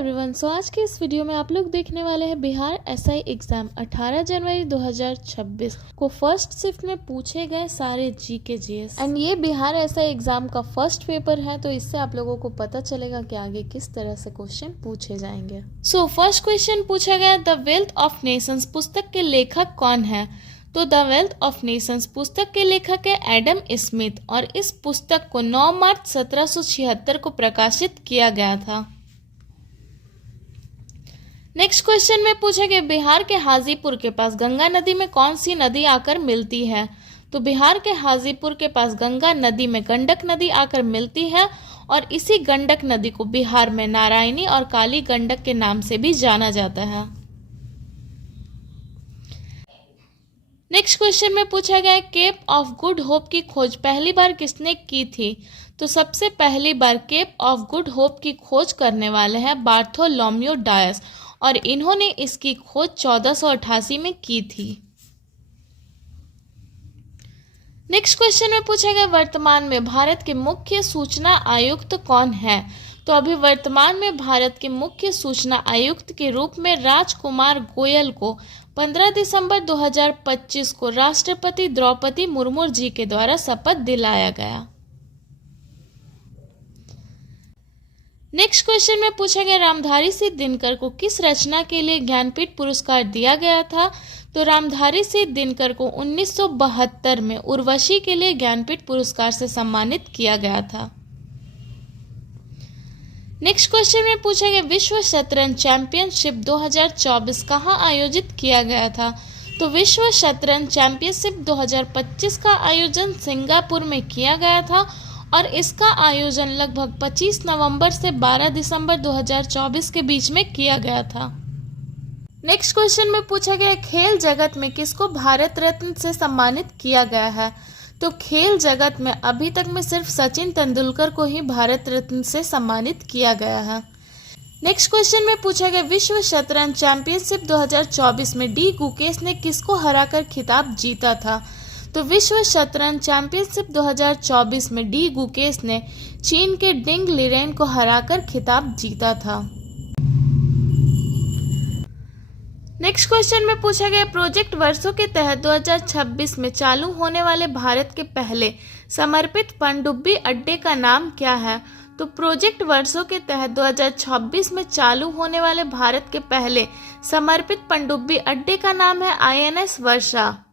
Everyone, सो आज के इस वीडियो में आप लोग देखने वाले हैं बिहार एसआई एग्जाम 18 जनवरी 2026 को फर्स्ट शिफ्ट में पूछे गए सारे जीके जीएस एंड ये बिहार एसआई एग्जाम का फर्स्ट पेपर है, तो इससे आप लोगों को पता चलेगा कि आगे किस तरह से क्वेश्चन पूछे जाएंगे। सो फर्स्ट क्वेश्चन पूछा गया, द वेल्थ ऑफ नेशंस पुस्तक के लेखक कौन है? तो द वेल्थ ऑफ नेशंस पुस्तक के लेखक है एडम स्मिथ और इस पुस्तक को 9 मार्च 1776 को प्रकाशित किया गया था। नेक्स्ट क्वेश्चन में पूछा गया, बिहार के हाजीपुर के पास गंगा नदी में कौन सी नदी आकर मिलती है? तो बिहार के हाजीपुर के पास गंगा नदी में गंडक नदी आकर मिलती है और इसी गंडक नदी को बिहार में नारायणी और काली गंडक के नाम से भी जाना जाता है। नेक्स्ट क्वेश्चन में पूछा गया, केप ऑफ गुड होप की खोज पहली बार किसने की थी? तो सबसे पहली बार केप ऑफ गुड होप की खोज करने वाले हैं बार्थोलोम्यू डायस और इन्होंने इसकी खोज 1488 में की थी। नेक्स्ट क्वेश्चन में पूछा गया, वर्तमान में भारत के मुख्य सूचना आयुक्त कौन है? तो अभी वर्तमान में भारत के मुख्य सूचना आयुक्त के रूप में राजकुमार गोयल को 15 दिसंबर 2025 को राष्ट्रपति द्रौपदी मुर्मू जी के द्वारा शपथ दिलाया गया। नेक्स्ट क्वेश्चन में पूछा गया, रामधारी सिंह दिनकर को किस रचना के लिए ज्ञानपीठ पुरस्कार दिया गया था? तो रामधारी सिंह दिनकर को 1972 में उर्वशी के लिए ज्ञानपीठ पुरस्कार से सम्मानित किया गया था। नेक्स्ट क्वेश्चन में पूछा गया, विश्व शतरंज चैंपियनशिप 2024 कहाँ आयोजित किया गया था? तो विश्व शतरंज चैंपियनशिप 2025 का आयोजन सिंगापुर में किया गया था और इसका आयोजन लगभग 25 नवंबर से 12 दिसंबर 2024 के बीच में किया गया था। नेक्स्ट क्वेश्चन में पूछा गया, खेल जगत में किसको भारत रत्न से सम्मानित किया गया है? तो खेल जगत में अभी तक में सिर्फ सचिन तेंदुलकर को ही भारत रत्न से सम्मानित किया गया है। नेक्स्ट क्वेश्चन में पूछा गया, विश्व शतरंज चैंपियनशिप 2024 में डी गुकेश ने किसको हराकर खिताब जीता था? तो विश्व शतरंज चैंपियनशिप 2024 में डी गुकेश ने चीन के डिंग लिरेन को हराकर खिताब जीता था। नेक्स्ट क्वेश्चन में पूछा गया, प्रोजेक्ट वर्षों के तहत 2026 में चालू होने वाले भारत के पहले समर्पित पनडुब्बी अड्डे का नाम क्या है? तो प्रोजेक्ट वर्षों के तहत 2026 में चालू होने वाले भारत के पहले समर्पित पनडुब्बी अड्डे का नाम है INS वर्षा।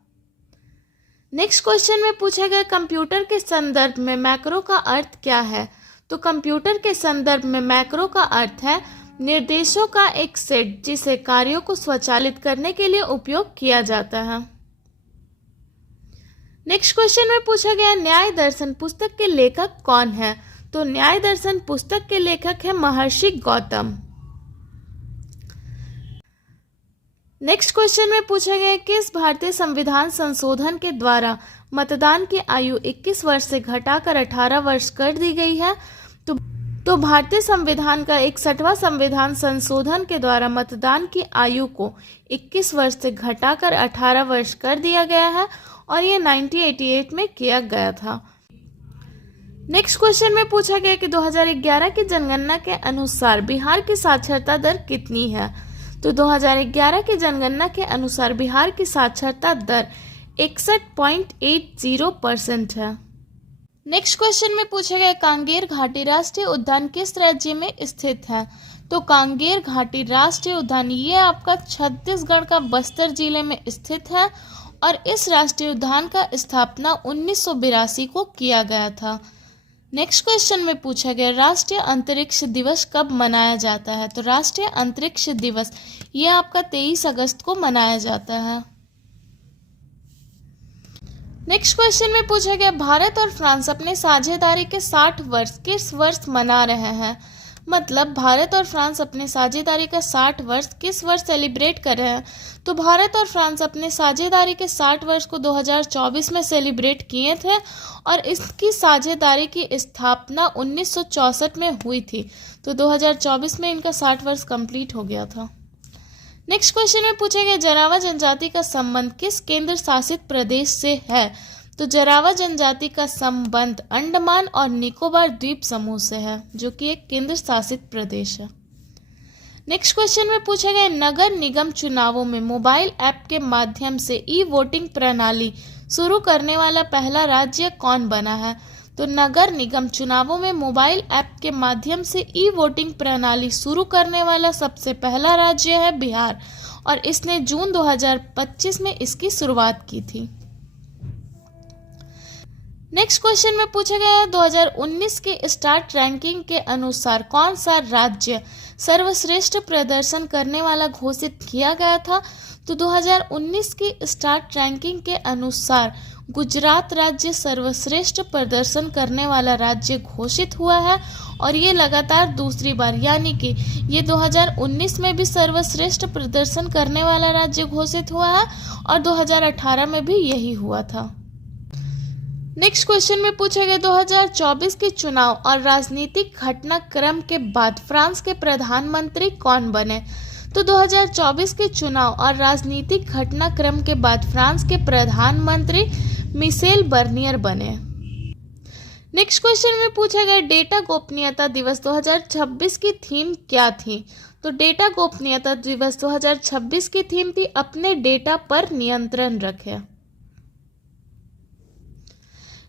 नेक्स्ट क्वेश्चन में पूछा गया, कंप्यूटर के संदर्भ में मैक्रो का अर्थ क्या है? तो कंप्यूटर के संदर्भ में मैक्रो का अर्थ है निर्देशों का एक सेट जिसे कार्यों को स्वचालित करने के लिए उपयोग किया जाता है। नेक्स्ट क्वेश्चन में पूछा गया, न्याय दर्शन पुस्तक के लेखक कौन है? तो न्याय दर्शन पुस्तक के लेखक है महर्षि गौतम। नेक्स्ट क्वेश्चन में पूछा गया, किस भारतीय संविधान संशोधन के द्वारा मतदान की आयु 21 वर्ष से घटाकर 18 वर्ष कर दी गई है? तो भारतीय संविधान का 61वां संविधान संशोधन के द्वारा मतदान की आयु को 21 वर्ष से घटाकर 18 वर्ष कर दिया गया है और ये 1988 में किया गया था। नेक्स्ट क्वेश्चन में पूछा गया कि 2011 की जनगणना के अनुसार बिहार की साक्षरता दर कितनी है? तो 2011 की जनगणना के अनुसार बिहार की साक्षरता दर 61.80% है। नेक्स्ट क्वेश्चन में पूछा गया, कांगेर घाटी राष्ट्रीय उद्यान किस राज्य में स्थित है? तो कांगेर घाटी राष्ट्रीय उद्यान ये आपका छत्तीसगढ़ का बस्तर जिले में स्थित है और इस राष्ट्रीय उद्यान का स्थापना 1982 को किया गया था। नेक्स्ट क्वेश्चन में पूछा गया, राष्ट्रीय अंतरिक्ष दिवस कब मनाया जाता है? तो राष्ट्रीय अंतरिक्ष दिवस ये आपका 23 अगस्त को मनाया जाता है। नेक्स्ट क्वेश्चन में पूछा गया, भारत और फ्रांस अपने साझेदारी के 60 वर्ष किस वर्ष मना रहे हैं? मतलब भारत और फ्रांस अपने साझेदारी का 60 वर्ष किस वर्ष सेलिब्रेट कर रहे हैं? तो भारत और फ्रांस अपने साझेदारी के 60 वर्ष को 2024 में सेलिब्रेट किए थे और इसकी साझेदारी की स्थापना 1964 में हुई थी, तो 2024 में इनका 60 वर्ष कंप्लीट हो गया था। नेक्स्ट क्वेश्चन में पूछा गया, जरावा जनजाति का संबंध किस केंद्र शासित प्रदेश से है? तो जरावा जनजाति का संबंध अंडमान और निकोबार द्वीप समूह से है, जो कि एक केंद्र शासित प्रदेश है। नेक्स्ट क्वेश्चन में पूछा गया नगर निगम चुनावों में मोबाइल ऐप के माध्यम से ई वोटिंग प्रणाली शुरू करने वाला पहला राज्य कौन बना है? तो नगर निगम चुनावों में मोबाइल ऐप के माध्यम से ई वोटिंग प्रणाली शुरू करने वाला सबसे पहला राज्य है बिहार और इसने जून 2025 में इसकी शुरुआत की थी। नेक्स्ट क्वेश्चन में पूछा गया 2019 के स्टार्ट रैंकिंग के अनुसार कौन सा राज्य सर्वश्रेष्ठ प्रदर्शन करने वाला घोषित किया गया था? तो 2019 की स्टार्ट रैंकिंग के अनुसार गुजरात राज्य सर्वश्रेष्ठ प्रदर्शन करने वाला राज्य घोषित हुआ है और ये लगातार दूसरी बार, यानी कि ये 2019 में भी सर्वश्रेष्ठ प्रदर्शन करने वाला राज्य घोषित हुआ है और 2018 में भी यही हुआ था। नेक्स्ट क्वेश्चन में पूछा गया 2024 के चुनाव और राजनीतिक घटनाक्रम के बाद फ्रांस के प्रधानमंत्री कौन बने? तो 2024 के चुनाव और राजनीतिक घटनाक्रम के बाद फ्रांस के प्रधानमंत्री मिशेल बर्नियर बने। नेक्स्ट क्वेश्चन में पूछा गया डेटा गोपनीयता दिवस 2026 की थीम क्या थी? तो डेटा गोपनीयता दिवस 2026 की थीम थी अपने डेटा पर नियंत्रण रखें।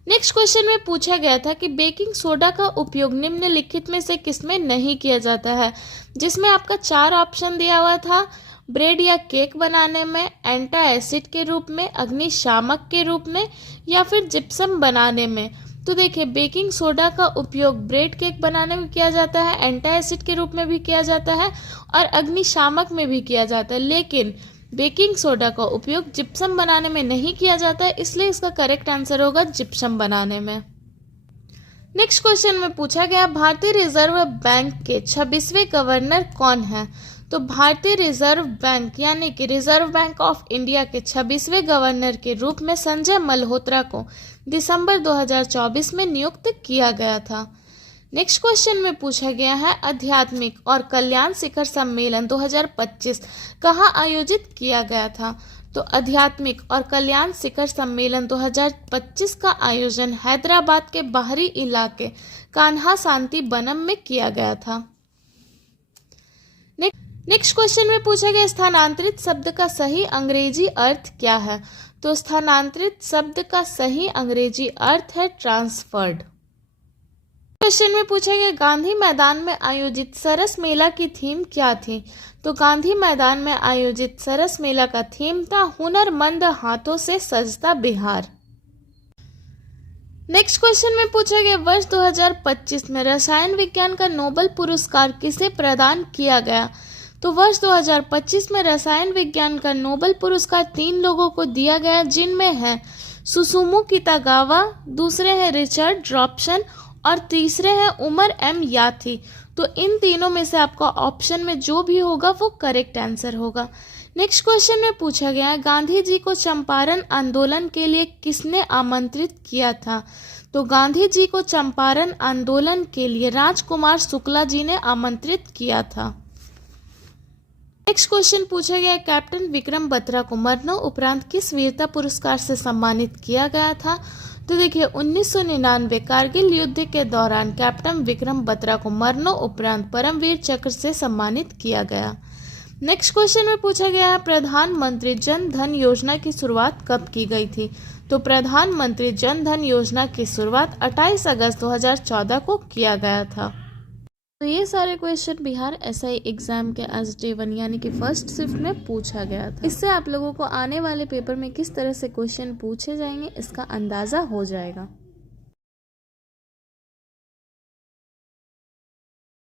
नेक्स्ट क्वेश्चन में पूछा गया था कि बेकिंग सोडा का उपयोग निम्नलिखित में से किसमें नहीं किया जाता है? जिसमें आपका 4 ऑप्शन दिया हुआ था, ब्रेड या केक बनाने में, एंटा एसिड के रूप में, अग्निशामक के रूप में या फिर जिप्सम बनाने में। तो देखिए बेकिंग सोडा का उपयोग ब्रेड केक बनाने में किया जाता है, एंटा एसिड के रूप में भी किया जाता है और अग्निशामक में भी किया जाता है, लेकिन बेकिंग सोडा का उपयोग जिप्सम बनाने में नहीं किया जाता है, इसलिए इसका करेक्ट आंसर होगा जिप्सम बनाने में। नेक्स्ट क्वेश्चन में पूछा गया भारतीय रिजर्व बैंक के 26वें गवर्नर कौन हैं? तो भारतीय रिजर्व बैंक यानी कि रिजर्व बैंक ऑफ इंडिया के 26वें गवर्नर के रूप में संजय मल्होत्रा को दिसंबर 2024 में नियुक्त किया गया था। नेक्स्ट क्वेश्चन में पूछा गया है आध्यात्मिक और कल्याण शिखर सम्मेलन 2025 कहाँ आयोजित किया गया था? तो आध्यात्मिक और कल्याण शिखर सम्मेलन 2025 का आयोजन हैदराबाद के बाहरी इलाके कान्हा शांति बनम में किया गया था। नेक्स्ट क्वेश्चन में पूछा गया स्थानांतरित शब्द का सही अंग्रेजी अर्थ क्या है? तो स्थानांतरित शब्द का सही अंग्रेजी अर्थ है ट्रांसफर्ड। क्वेश्चन में पूछा गया गांधी मैदान में आयोजित सरस मेला की थीम क्या थी? तो गांधी मैदान में आयोजित सरस मेला का थीम था हुनरमंद हाथों से सजता बिहार। नेक्स्ट क्वेश्चन में पूछा गया वर्ष 2025 में रसायन विज्ञान का नोबेल पुरस्कार किसे प्रदान किया गया? तो वर्ष 2025 में रसायन विज्ञान का नोबेल पुरस्कार 3 लोगों को दिया गया, जिनमें है सुसुमु कितागावा, दूसरे हैं रिचर्ड ड्रॉप्सन और तीसरे हैं उमर एम याथी। तो इन तीनों में से आपका ऑप्शन में जो भी होगा वो करेक्ट आंसर होगा। नेक्स्ट क्वेश्चन में पूछा गया है गांधी जी को चंपारण आंदोलन के लिए किसने आमंत्रित किया था? तो गांधी जी को चंपारण आंदोलन के लिए राजकुमार शुक्ला जी ने आमंत्रित किया था। नेक्स्ट क्वेश्चन पूछा गया कैप्टन विक्रम बत्रा को मरणोपरांत किस वीरता पुरस्कार से सम्मानित किया गया था? तो देखिए 1999 कारगिल युद्ध के दौरान कैप्टन विक्रम बत्रा को मरणोपरांत परमवीर चक्र से सम्मानित किया गया। नेक्स्ट क्वेश्चन में पूछा गया है प्रधानमंत्री जन धन योजना की शुरुआत कब की गई थी? तो प्रधानमंत्री जन धन योजना की शुरुआत 28 अगस्त 2014 को किया गया था। तो ये सारे क्वेश्चन बिहार एसआई एग्जाम के एज डे 1 यानी कि फर्स्ट शिफ्ट में पूछा गया था। इससे आप लोगों को आने वाले पेपर में किस तरह से क्वेश्चन पूछे जाएंगे इसका अंदाज़ा हो जाएगा।